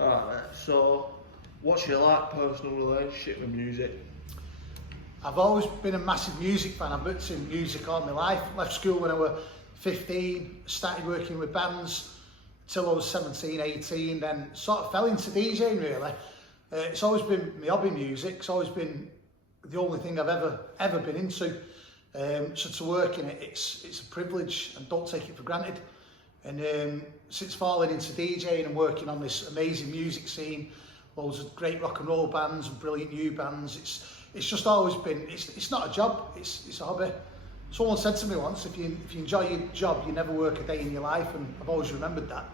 Alright, mate. So, what's your personal relationship with music? I've always been a massive music fan. I've been into music all my life. Left school when I was 15, started working with bands till I was 17, 18, then sort of fell into DJing really. It's always been my hobby, music. It's always been the only thing I've ever been into. So to work in it, it's a privilege and don't take it for granted. And since falling into DJing and working on this amazing music scene, loads of great rock and roll bands and brilliant new bands, it's just always been, it's not a job, it's a hobby. Someone said to me once, if you enjoy your job, you never work a day in your life, and I've always remembered that.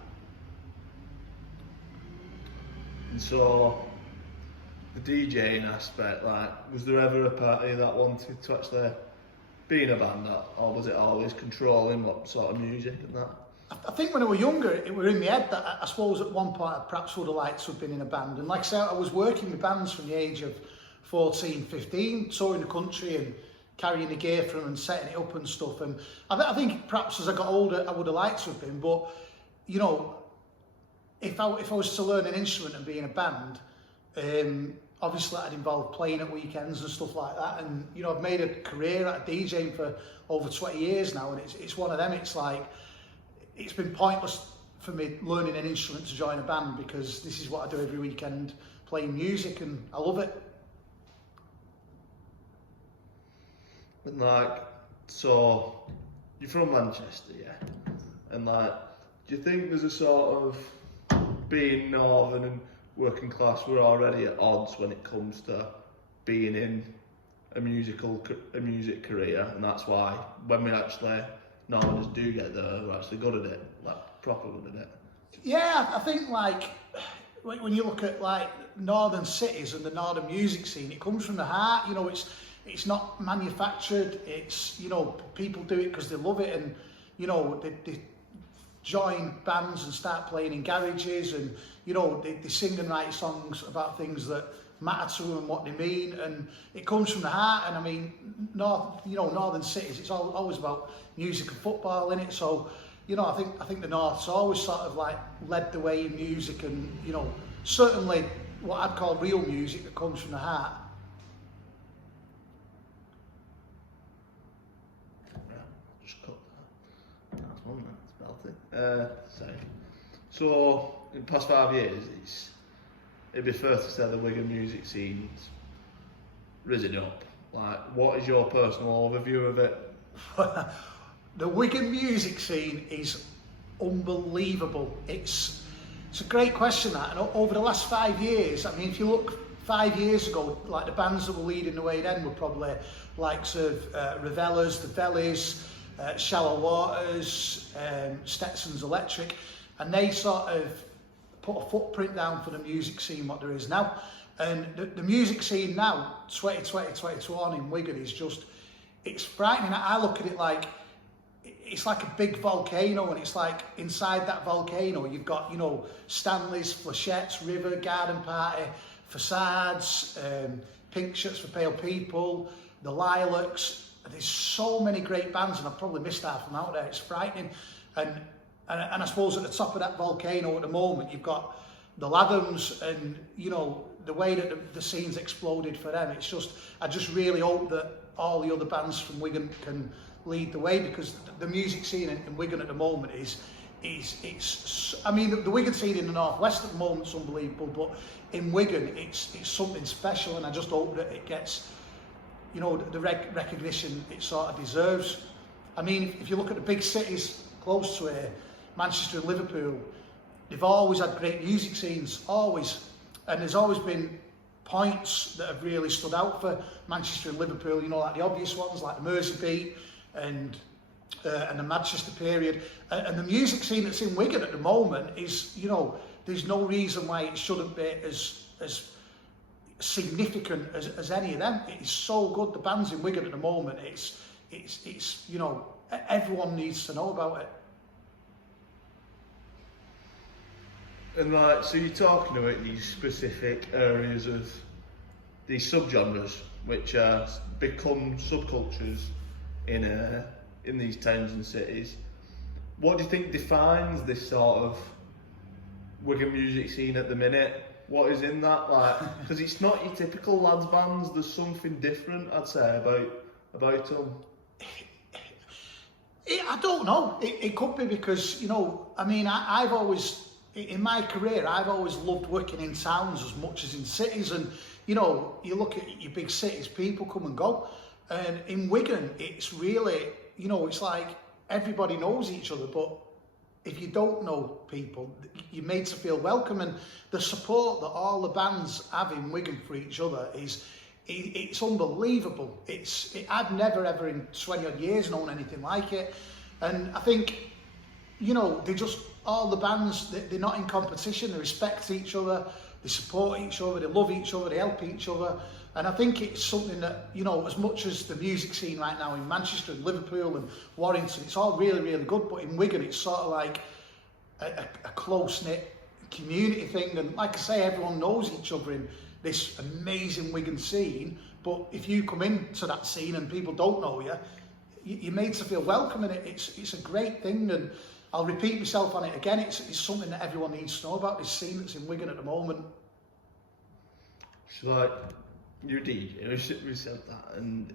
And so, the DJing aspect, was there ever a part of you that wanted to actually be in a band, or was it always controlling what sort of music and that? I think when I was younger, it was in my head that I suppose at one point I perhaps would have liked to have been in a band. And like I said, I was working with bands from the age of 14, 15, touring the country and carrying the gear for them and setting it up and stuff. And I think perhaps as I got older, I would have liked to have been. But, you know, if I was to learn an instrument and be in a band, obviously that'd involve playing at weekends and stuff like that. And, you know, I've made a career out of DJing for over 20 years now. And it's one of them, it's like, it's been pointless for me learning an instrument to join a band, because this is what I do every weekend, playing music, and I love it. And so you're from Manchester, yeah? And do you think there's a sort of being northern and working class, we're already at odds when it comes to being in a music career, and that's why when we actually Northerners do get there, we're actually good at it, proper good at it. Yeah, I think when you look at northern cities and the northern music scene, it comes from the heart. You know, it's not manufactured. It's, you know, people do it because they love it, and you know they join bands and start playing in garages, and you know they sing and write songs about things that matter to them and what they mean, and it comes from the heart. And I mean, northern cities, it's always about music and football in it. So, you know, I think the North's always sort of led the way in music, and you know, certainly what I'd call real music that comes from the heart. Yeah, just cut that. That's one, that's belting. So in the past 5 years, it'd be fair to say the Wigan music scene's risen up. What is your personal overview of it? The Wigan music scene is unbelievable. It's a great question, that. And over the last 5 years, I mean, if you look 5 years ago, the bands that were leading the way then were probably likes of Ravellas, the Vellies, Shallow Waters, Stetson's Electric, and they sort of put a footprint down for the music scene what there is now. And the music scene now, 2020, 2021 in Wigan, is just, it's frightening. I look at it it's like a big volcano, and it's like inside that volcano you've got, you know, Stanley's, Flechettes, River, Garden Party, Facades, Pink Shirts for Pale People, the Lilacs. There's so many great bands, and I've probably missed half of them out there. It's frightening. And I suppose at the top of that volcano at the moment you've got the Lathams, and you know the way that the scene's exploded for them. It's just, I just really hope that all the other bands from Wigan can lead the way, because the music scene in Wigan at the moment is I mean, the Wigan scene in the northwest at the moment is unbelievable, but in Wigan it's something special, and I just hope that it gets, you know, the recognition it sort of deserves. I mean, if you look at the big cities close to here, Manchester and Liverpool, they've always had great music scenes, always, and there's always been points that have really stood out for Manchester and Liverpool, you know, like the obvious ones like the Merseybeat and the Manchester period, and the music scene that's in Wigan at the moment is, you know, there's no reason why it shouldn't be as significant as any of them. It is so good. The bands in Wigan at the moment, it's you know, everyone needs to know about it. And so you're talking about these specific areas of these subgenres, which become subcultures in these towns and cities. What do you think defines this sort of Wigan music scene at the minute? What is in that, like? Because it's not your typical lads bands. There's something different, I'd say, about them. I don't know. It could be because, you know, I mean, I've always, in my career, I've always loved working in towns as much as in cities. And, you know, you look at your big cities, people come and go. And in Wigan, it's really, you know, it's like everybody knows each other, but if you don't know people, you're made to feel welcome. And the support that all the bands have in Wigan for each other it's unbelievable. I've never ever in 20 odd years known anything like it. And I think, you know, all the bands, they're not in competition, they respect each other, they support each other, they love each other, they help each other. And I think it's something that, you know, as much as the music scene right now in Manchester and Liverpool and Warrington, it's all really, really good. But in Wigan, it's sort of like a close-knit community thing. And like I say, everyone knows each other in this amazing Wigan scene. But if you come into that scene and people don't know you, you're made to feel welcome. And it's a great thing. And I'll repeat myself on it again. It's something that everyone needs to know about, this scene that's in Wigan at the moment. So like, you're a DJ, we said that, and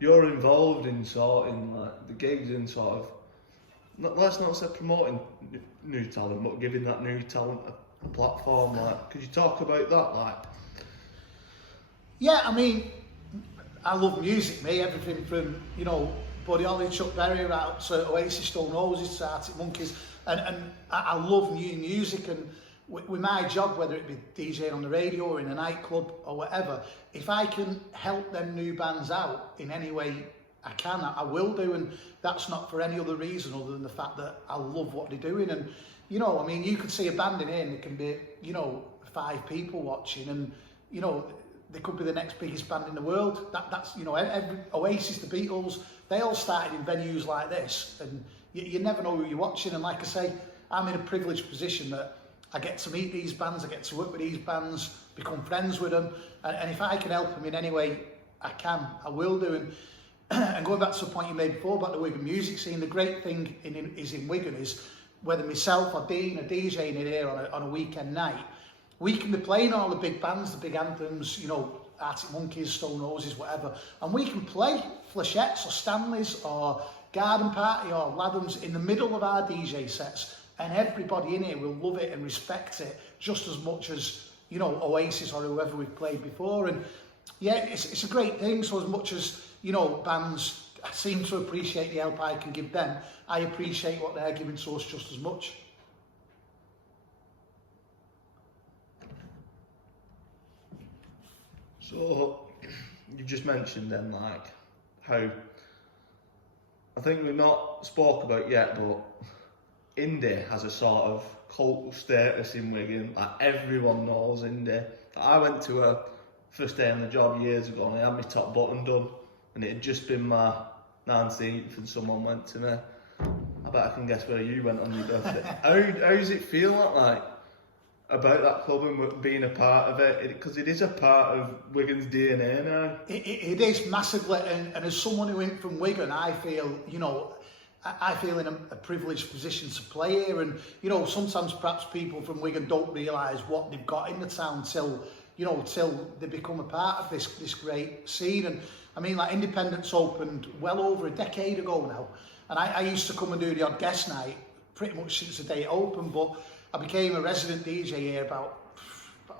you're involved in sorting like the gigs and sort of, let's not say promoting new talent, but giving that new talent a platform. Like, could you talk about that? Like, yeah, I mean, I love music, me, everything from, you know, Buddy Holly, Chuck Berry, right up to Oasis, Stone Roses, Arctic Monkeys, and I love new music. And with my job, whether it be DJing on the radio or in a nightclub or whatever, if I can help them new bands out in any way I can, I will do. And that's not for any other reason other than the fact that I love what they're doing. And, you know, I mean, you could see a band in here and there can be, you know, 5 people watching, and, you know, they could be the next biggest band in the world. That's, you know, every Oasis, the Beatles, they all started in venues like this, and you never know who you're watching. And like I say, I'm in a privileged position that I get to meet these bands, I get to work with these bands, become friends with them, and if I can help them in any way I can, I will do. And going back to the point you made before about the Wigan music scene, the great thing in Wigan is whether myself or Dean are DJing in here on a weekend night, we can be playing all the big bands, the big anthems, you know, Arctic Monkeys, Stone Roses, whatever, and we can play Flechettes or Stanleys or Garden Party or Lathams in the middle of our DJ sets, and everybody in here will love it and respect it just as much as, you know, Oasis or whoever we've played before. And yeah, it's a great thing. So as much as, you know, bands seem to appreciate the help I can give them, I appreciate what they're giving to us just as much. so you just mentioned then, like, how, I think we've not spoke about yet, but Indie has a sort of cult status in Wigan. Like, everyone knows Indie. I went to a first day on the job years ago and I had my top button done, and it had just been my 19th, and someone went to me, I bet I can guess where you went on your birthday. How does it feel like about that club and being a part of it? Because it is a part of Wigan's DNA now. It is massively, and as someone who went from Wigan, I feel, you know, I feel in a privileged position to play here. And, you know, sometimes perhaps people from Wigan don't realise what they've got in the town till they become a part of this great scene. And I mean, like, Independence opened well over a decade ago now, and I used to come and do the odd guest night pretty much since the day it opened, but I became a resident DJ here about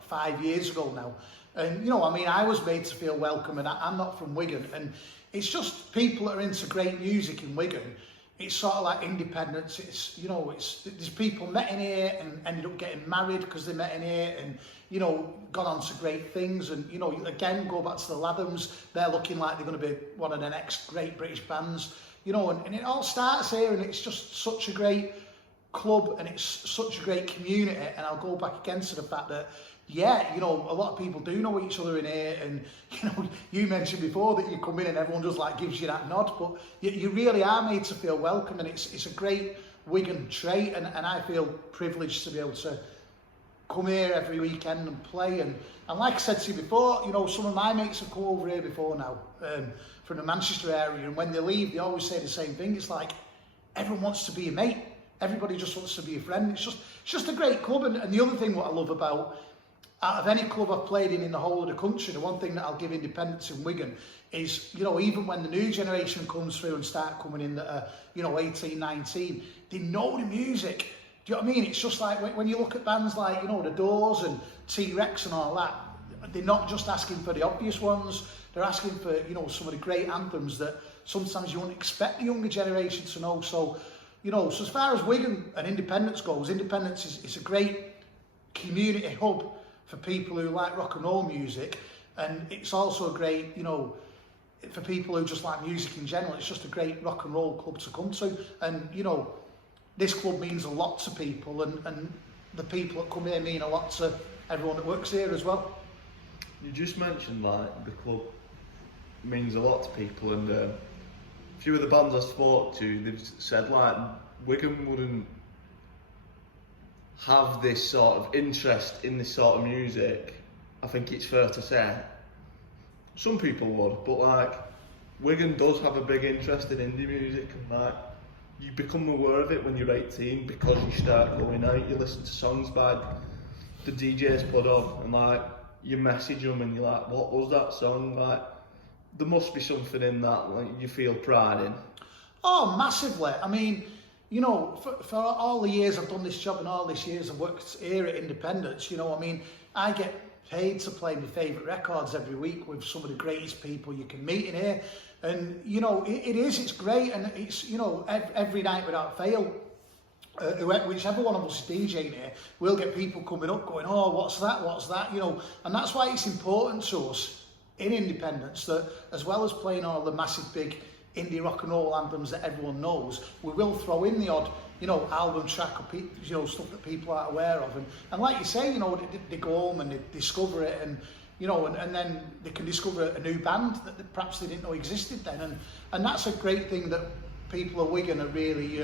5 years ago now. And, you know, I mean, I was made to feel welcome, and I'm not from Wigan, and it's just people that are into great music in Wigan. It's sort of like Independence. It's, you know, there's people met in here and ended up getting married because they met in here, and, you know, gone on to great things. And, you know, again, go back to the Lathams, they're looking like they're going to be one of the next great British bands, you know, and it all starts here, and it's just such a great club, and it's such a great community. And I'll go back again to the fact that, yeah, you know, a lot of people do know each other in here, and, you know, you mentioned before that you come in and everyone just like gives you that nod, but you really are made to feel welcome, and it's a great Wigan trait, and I feel privileged to be able to come here every weekend and play. And like I said to you before, you know, some of my mates have come over here before now, from the Manchester area, and when they leave, they always say the same thing. It's like, everyone wants to be a mate. Everybody just wants to be a friend. It's it's just a great club. And the other thing what I love about, out of any club I've played in the whole of the country, the one thing that I'll give Independence in Wigan is, you know, even when the new generation comes through and start coming in that are, you know, 18, 19, they know the music. Do you know what I mean? It's just like when you look at bands like, you know, The Doors and T-Rex and all that, they're not just asking for the obvious ones, they're asking for, you know, some of the great anthems that sometimes you wouldn't expect the younger generation to know. So, you know, so as far as Wigan and Independence goes, Independence is a great community hub for people who like rock and roll music, and it's also a great, you know, for people who just like music in general, it's just a great rock and roll club to come to. And, you know, this club means a lot to people, and the people that come here mean a lot to everyone that works here as well. You just mentioned like the club means a lot to people, and a few of the bands I spoke to, they've said like Wigan wouldn't have this sort of interest in this sort of music. I think it's fair to say some people would, but like Wigan does have a big interest in indie music, and like you become aware of it when you're 18 because you start going out, you listen to songs by the DJs put on, and like you message them and you're like, what was that song? Like there must be something in that like you feel pride in. Oh, massively. I mean, you know, for all the years I've done this job and all these years I've worked here at Independence, you know, I mean, I get paid to play my favourite records every week with some of the greatest people you can meet in here. And, you know, it's great, and it's, you know, every night without fail, whichever one of us is DJing here, we'll get people coming up going, oh, what's that, you know, and that's why it's important to us in Independence that as well as playing all the massive big indie rock and roll anthems that everyone knows, we will throw in the odd, you know, album track or, you know, stuff that people aren't aware of. And like you say, you know, they go home and they discover it, and, you know, and then they can discover a new band that perhaps they didn't know existed then. And that's a great thing that people of Wigan are really,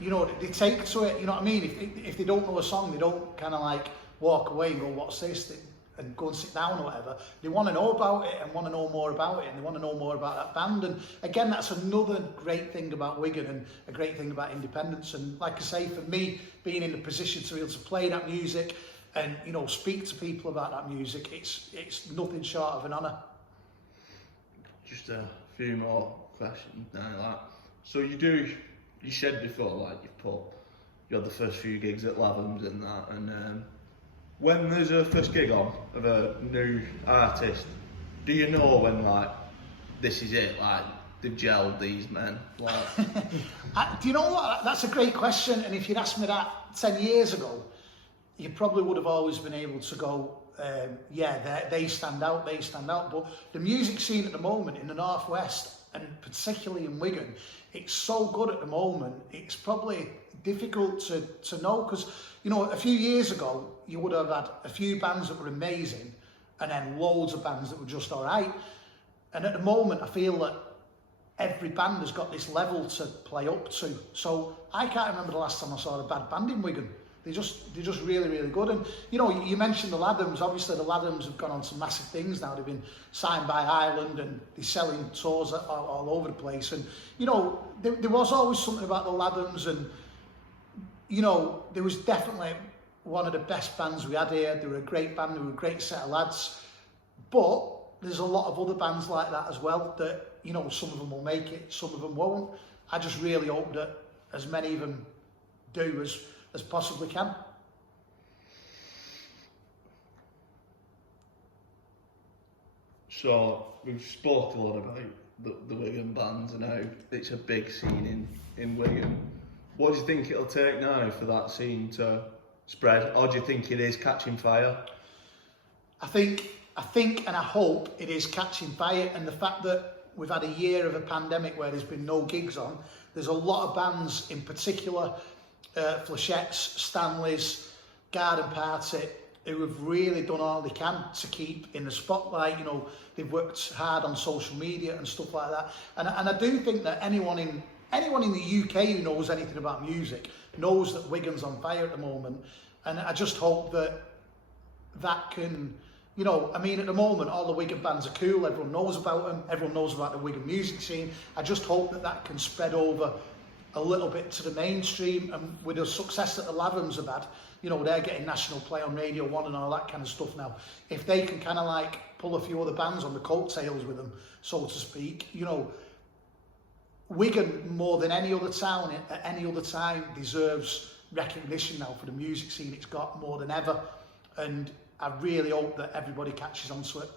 you know, they take to it, you know what I mean? If they don't know a song, they don't kind of like walk away and go, what's this? And go and sit down or whatever. They want to know about it and want to know more about it, and they want to know more about that band. And again, that's another great thing about Wigan and a great thing about Independence. And like I say, for me, being in the position to be able to play that music and, you know, speak to people about that music, it's nothing short of an honour. Just a few more questions now. Like, so you said before, like you had the first few gigs at Lavums and that, and when there's a first gig on of a new artist, do you know when like this is it, like they've gelled these men? Like, do you know what? That's a great question. And if you'd asked me that 10 years ago, you probably would have always been able to go, yeah, they stand out. But the music scene at the moment in the Northwest, and particularly in Wigan, it's so good at the moment. It's probably difficult to know, because, you know, a few years ago, you would have had a few bands that were amazing and then loads of bands that were just all right. And at the moment, I feel that every band has got this level to play up to. So I can't remember the last time I saw a bad band in Wigan. They're just really, really good. And, you know, you mentioned the Ladhams. Obviously, the Ladhams have gone on to massive things now. They've been signed by Ireland and they're selling tours all over the place. And, you know, there was always something about the Ladhams, and, you know, there was definitely one of the best bands we had here. They were a great band, they were a great set of lads. But there's a lot of other bands like that as well that, you know, some of them will make it, some of them won't. I just really hope that as many of them do as possibly can. So we've spoke a lot about the Wigan bands and how it's a big scene in Wigan. What do you think it'll take now for that scene to spread, or do you think it is catching fire? I think and I hope it is catching fire, and the fact that we've had a year of a pandemic where there's been no gigs on, there's a lot of bands, in particular Flechette's, Stanley's, Garden Party, who have really done all they can to keep in the spotlight. You know, they've worked hard on social media and stuff like that, and I do think that anyone in the UK who knows anything about music knows that Wigan's on fire at the moment. And I just hope that can, you know, I mean, at the moment, all the Wigan bands are cool. Everyone knows about them. Everyone knows about the Wigan music scene. I just hope that can spread over a little bit to the mainstream, and with the success that the Lathams have had, you know, they're getting national play on Radio 1 and all that kind of stuff now. If they can kind of like pull a few other bands on the coattails with them, so to speak, you know, Wigan, more than any other town at any other time, deserves recognition now for the music scene it's got more than ever, and I really hope that everybody catches on to it.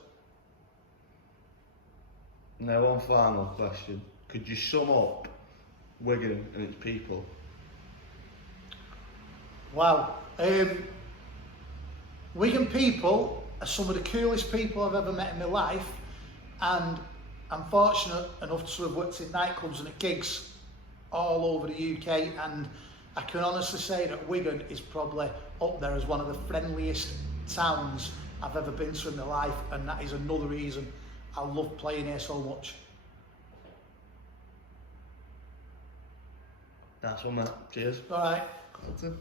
Now, one final question. Could you sum up Wigan and its people? Wow. Wigan people are some of the coolest people I've ever met in my life, and I'm fortunate enough to have worked in nightclubs and at gigs all over the UK, and I can honestly say that Wigan is probably up there as one of the friendliest towns I've ever been to in my life, and that is another reason I love playing here so much. That's one, mate. Cheers. All right. That's it.